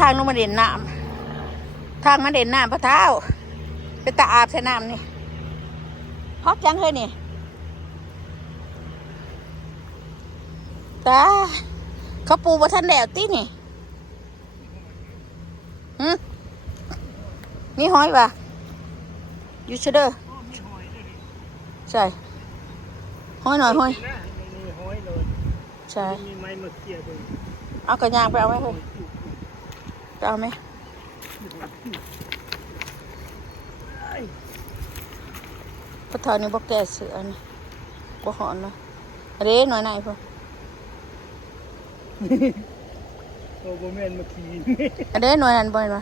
ทางลงมาเด่นน้ำทางมาเด่นน้ำพระเท้าไปตาอาบใส่น้ำนี่ฮอกจังเลยนี่ตาเขาปูบะทันแดดตีนี่นี่ห้อยป่ะยูเชเดอร์ใช่ห้อยหน่อยห้อยใช่เอากระยางไปเอาไหมเพื่อนไปเอาไหมพระเท้านี่บอกแก่เสือนี่บอกหอนนะเด้หน่อยไหนเพื่อนโอ้โหแม่นมาขี่เด้หน่อยนั่นบ่อยมา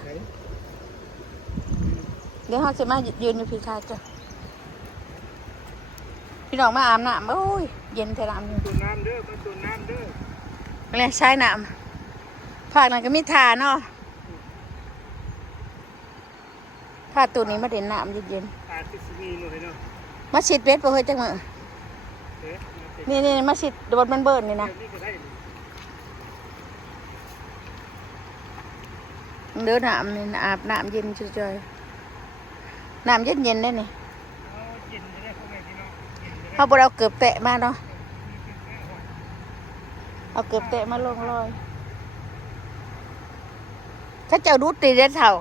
เดี๋ยวเขาจะมายืนอยู่พี่คาจ้ะพี่น้องมาอาบน้ำโอ้ยเย็นแต่น้ำอยู่ตัวน้ำเด้อมันตัวน้ำเด้ออะไรใช้น้ำภาคนั้นก็มีทาเนาะภาคตัวนี้มาเด่นน้ำเย็นๆมาฉีดเวทไปเฮ้ยจังมือนี่มาฉีดโดนมันเบิร์นนี่นะเดินน้ำนี่อาบน้ำเย็นจ่อยๆน้ำเย็นได้นี่เขาบอกเอาเกือบแตะมาเนาะเอาเกือบแตะมาลงลอยถ้าเจ้าดูตีเด็ดเท่า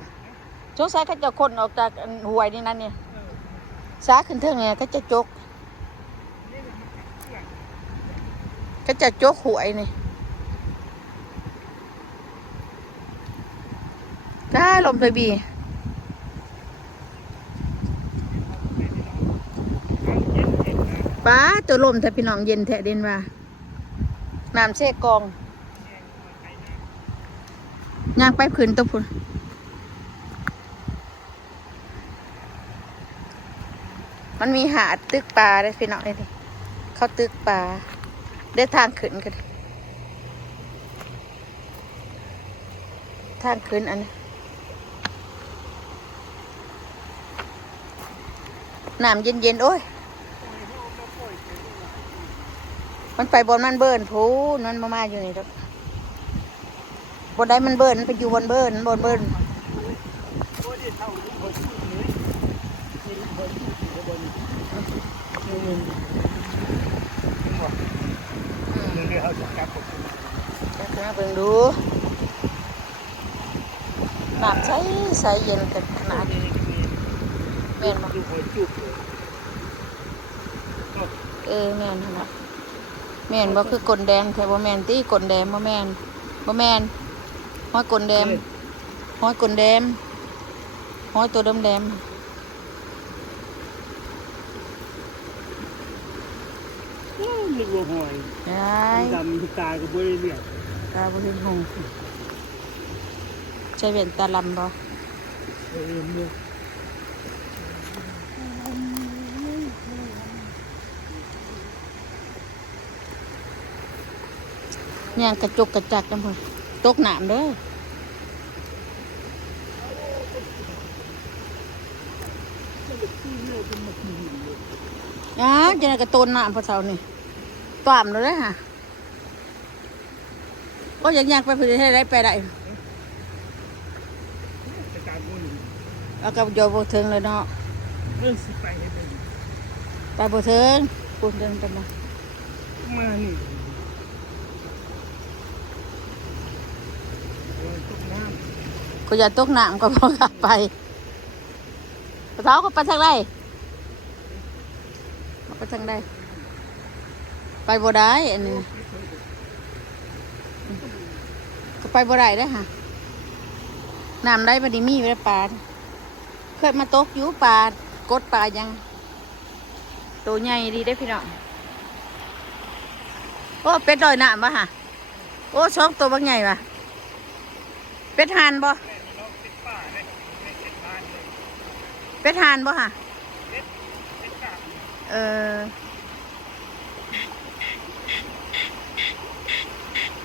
สงสัยเขาจะคนออกจากหวยนี่นั่นเนี่ยสาขึ้นเท่าไงเขาจะจกเขาจะจกหวยนี่ก้าลมไปบีป้าตัวลมแต่พี่น้องเย็นแทะเด่นว่าน้ำเช่กองย่างไปพื้นตัวพุ่นมันมีหาดตึกปลาได้พี่น้องเลยเขาตึกปลาได้ทางขึ้นกันทางขึ้นอันนี้น้ำเย็นๆโอ้ยมันไปบนมันเบิร์นพูนมันมาอยู่นี่ครับบนได้มันเบิร์นไปอยู่บนเบิร์นจะเบิ่งดูน้ำใสเย็นกันขนาดแม่นบ่แม่นขนาดแม่นบ่คือกลแดงแต่บ่แม่นตีกลแดงบ่แม่นห้อยกลแดงห้อยตัวดำแดงนึกว่าหอยดำมีตากับบุรีเรียบตาบุรีหงใช้เวียนตาลำบ่ย่างกระจุกกระจักน้ำพนตกหนามเด้อจะได้กระตูนหนามพอเช้านี่ตามเลยฮะก็ยังไปพื้นที่ได้ไปได้เอากับโยบเทิงเลยเนาะไปบเทิงปุ่นเดินไปมานี่ก็อย่าตกหนามก็พอกลับไปพอเช้าก็ไปทางใดไปทางใดไปบ่ได้อันนี้ก็ไปบ่ได้ได้ฮะน้ำได้พอดีมีไว้ปลาเคยมาตกอยู่ปลากดปลายังตัวใหญ่ดีได้พี่น้องโอ้เป็ดลอยน้ำป่ะฮะโอ้ช่องตัวบางใหญ่ป่ะเป็ดหานบ่เป็ดหานบ่ฮะ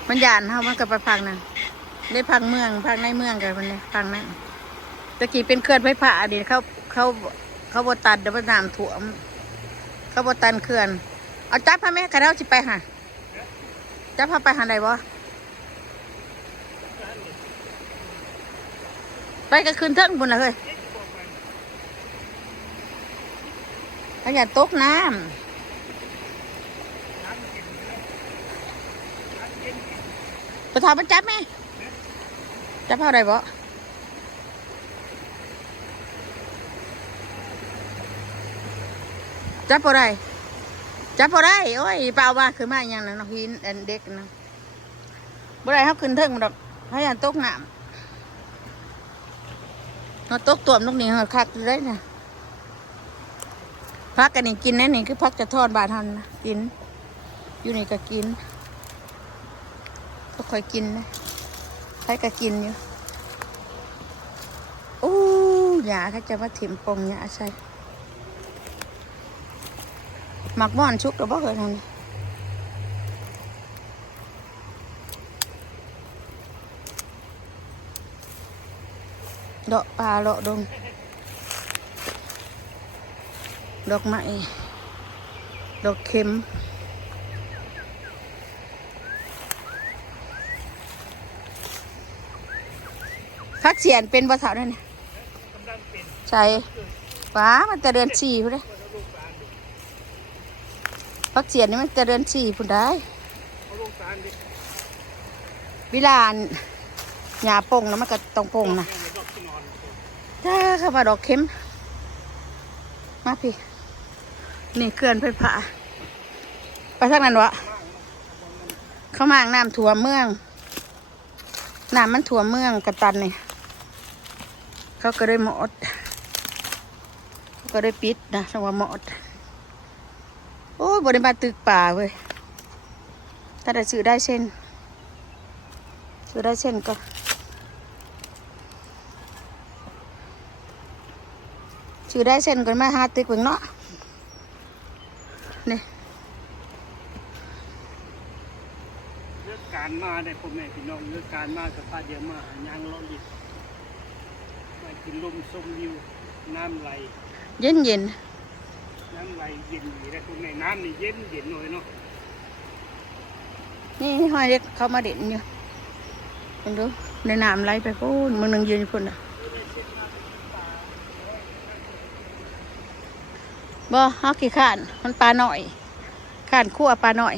มันหยานเขามันกับไปพังนั่นได้พังเมืองพังในเมืองกันมันเลยพังนั่นตะกี้เป็นเคลื่อนไฟฟ้าดิเขาบตันเดี๋ยวมันน้ำท่วมเขาบตันเคลื่อนเอาจับพาแม่กระเด้าจิไปหาจับพาไปหาไหนบ่ ไปก็ขึ้นเทิงพุ่นน่ะเฮ้ยเขาอย่าตกน้ำไปถามมันจับไหมจับเท่าไรบ่จับพอได้จับพอได้โอ้ยเปล่าว่าคือมาอย่างนั้นหินอันเด็กนะบ่ได้เขาขึ้นเทิงมันดอกเขาอย่าตกน้ำเราตกตัวมันนี่เขาคักอยู่ได้เนี่ยพักกันนี่กินนั่นนี่คือพักจะทอดบาทันนะกินอยู่นี่ก็กินก็ค่อยกินนะใครก็กินอยู่โอ้หยาเขาจะมาถิ่มปงหยาใช่หมักม่อนชุกหรือบ่เคยทำดอกปลาดอกดงดอกไม้ดอกเข็มพักเสียนเป็นภาษาด้วยเนี่ยใช่ว้ามันจะเดินฉี่พุ่นเลยพักเสียนนี่มันจะเดินฉี่พุ่นได้วิลานหญ้าปงนะมันก็ต้องปงนะถ้าเข้ามาดอกเข็มมาพี่นี่เขื่อนไฟฟ้าไปทางนั้นวะเข้ามาน้ำท่วมเมืองน้ำมันท่วมเมืองกระตันนี่เขาก็ได้หมดเขาก็ได้ปิดนะสังว่าหมดโอ้ยบริบาลตึกป่าเว้ยถ้าได้ซื้อได้เส้นซื้อได้เส้นก็ซื้อได้เส้นก็มาหาตึกเบิ่งเนาะนี่เลือกการมาได้พ่อแม่พี่น้องเลือกการมากับพาเดียวมาหยังเลาะลิดมากินลมชมวิวน้ำไหล เย็นเย็น น้ำไหลเย็นอยู่ได้พ่อแม่น้ำนี่เย็นเย็นหน่อยเนาะ นี่ห้อยเด็กเขามาเด่นอยู่เห็นดูในน้ำไหลไปพูนมึงนึงยืนอยู่พุ่นอ่ะบ่เอาขี้ข้านมันปลาหน่อยข้านคั่วปลาหน่อย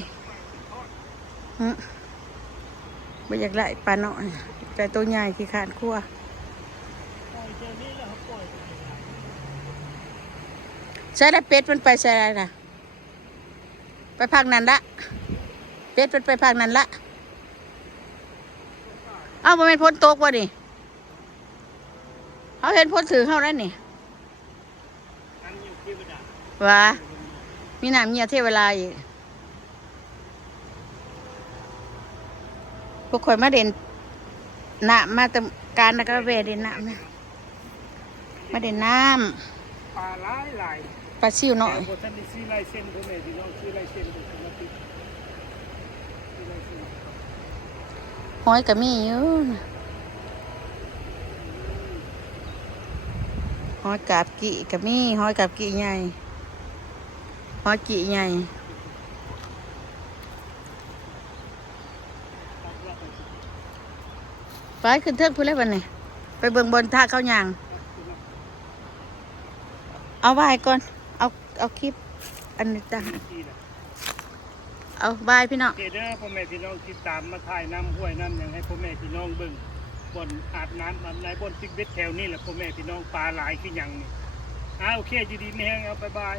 บ่อยากไล่ปลาหน่อยใจตัวใหญ่ขี้ข้านคั่วใช่ได้เป็ดมันไปใช่ได้นะไปพักนั้นละเป็ดมันไปพักนั้นละเอ้ามันเป็นพ้นตกวะนี่เขาเห็นพ้นถือเข้าแล้วนี่ว้ามีน้ำเงียเทเวลาอีกพวกข่อยมาเด่นน้ำมาตการแล้วก็เวเด่นน้ำนะมาเด่นน้ปลาหลายหลายำปลาซิวหน่อยท่านได้ซื้อลายเส้นพ่อแม่พี่น้องซื้อลายเส้นเป็นมาติดห้อยกับมีเยอะนะห้อยกาบกี่กับมีห้อยกาบกี่ใหญ่ห้อยกี่ใหญ่ไปขึ้นเทิงพูดแล้ววันนี้ไปเบิ่งบนท่าเข้ายางเอาไว้ก่อนเอาคลิปอันนี้จ้ะเอาบายพี่น้องเด้อพ่อแม่พี่น้องติดตามมาถ่ายน้ำห้วยน้ำอย่างให้พ่อแม่พี่น้องเบิ่งบนอาบน้ำในบนติ๊กเบ็ดแถวนี่แหละพ่อแม่พี่น้องปลาหลายขึ้นอย่างนี้โอเคอยู่ดีไม่แห้งเอาบาย